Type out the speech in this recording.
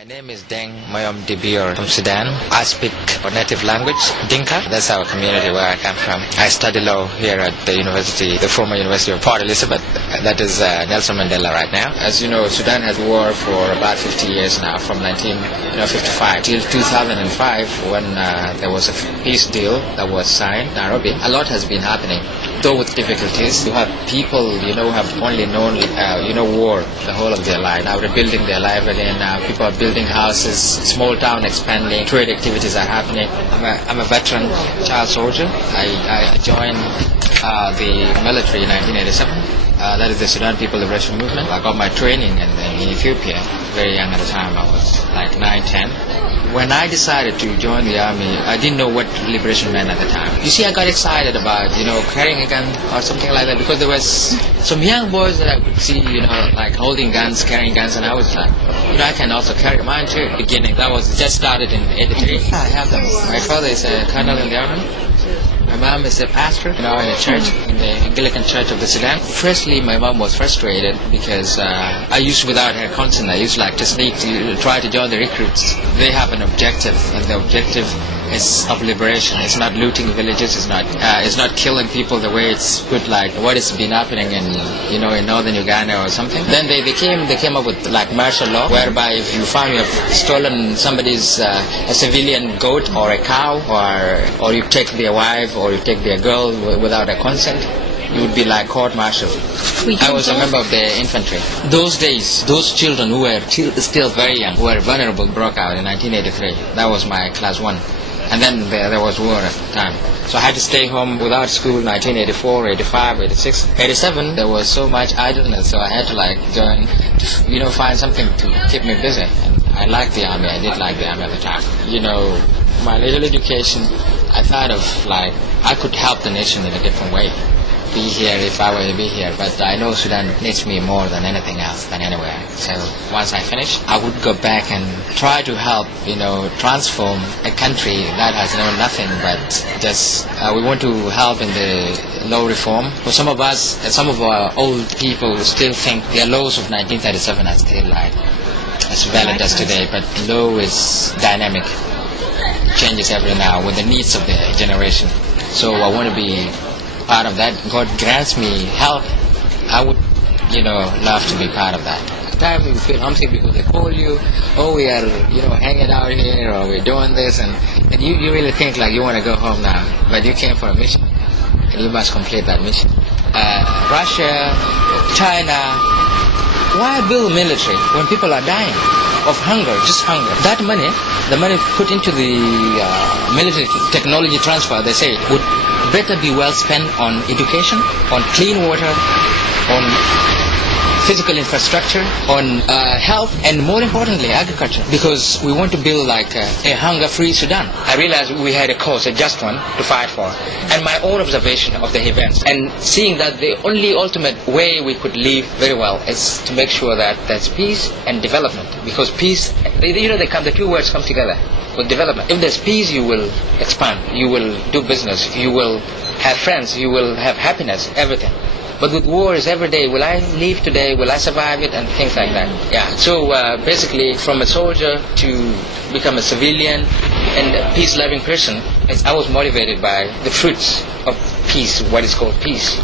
My name is Deng Mayom De Biör from Sudan. I speak our native language, Dinka. That's our community where I come from. I study law here at the university, the former University of Port Elizabeth. That is Nelson Mandela right now. As you know, Sudan had war for about 50 years now, from 1955 till 2005, when there was a peace deal that was signed in Nairobi. A lot has been happening, though with difficulties. You have people, who have only known, war the whole of their life. Now rebuilding their life again. Now people are building houses, small town expanding, trade activities are happening. I'm a veteran child soldier. I joined the military in 1987. That is the Sudan People Liberation Movement. I got my training in Ethiopia, very young at the time. I was like 9, 10. When I decided to join the army, I didn't know what liberation meant at the time. You see, I got excited about, carrying a gun or something like that, because there was some young boys that I could see, like holding guns, carrying guns, and I was like, I can also carry mine too. Beginning, that was just started in '83. I have them. My father is a colonel in the army. My mom is a pastor, in a church, in the Anglican Church of the Sudan. Firstly, my mom was frustrated because I used, without her consent, I used to sneak to try to join the recruits. They have an objective, and the objective is of liberation. It's not looting villages. It's not killing people the way it's put, like what has been happening in in northern Uganda or something. Then they came up with like martial law, whereby if you found you have stolen somebody's a civilian goat or a cow, or you take their wife or you take their girl without a consent, you would be like court-martialed. I was a member of the infantry. Those days, those children who were still very young, who were vulnerable, broke out in 1983. That was my class 1. And then there was war at the time. So I had to stay home without school, 1984, 85, 86. 87, there was so much idleness, so I had to join, find something to keep me busy. And I liked the army. I did like the army at the time. My little education, I thought of I could help the nation in a different way. Be here if I were to be here, but I know Sudan needs me more than anything else, than anywhere. So once I finish, I would go back and try to help, transform a country that has known nothing but just, we want to help in the law reform. For some of us, some of our old people still think their laws of 1937 are still as valid as today, but law is dynamic. It changes every now with the needs of the generation. So I want to be part of that. God grants me help, I would, love to be part of that. Sometimes you feel homesick because they call you, we are, hanging out here, or we're doing this, and you really think you want to go home now, but you came for a mission, and you must complete that mission. Russia, China, why build military when people are dying of hunger, just hunger? That money, the money put into the military technology transfer, they say, would better be well spent on education, on clean water, on physical infrastructure, on health, and more importantly, agriculture. Because we want to build a hunger-free Sudan. I realized we had a cause, a just one, to fight for. And my own observation of the events, and seeing that the only ultimate way we could live very well is to make sure that there's peace and development. Because peace, the two words come together. With development. If there's peace, you will expand, you will do business, you will have friends, you will have happiness, everything. But with war is every day, will I live today, will I survive it, and things like that. Yeah. So basically, from a soldier to become a civilian and a peace-loving person, I was motivated by the fruits of peace, what is called peace.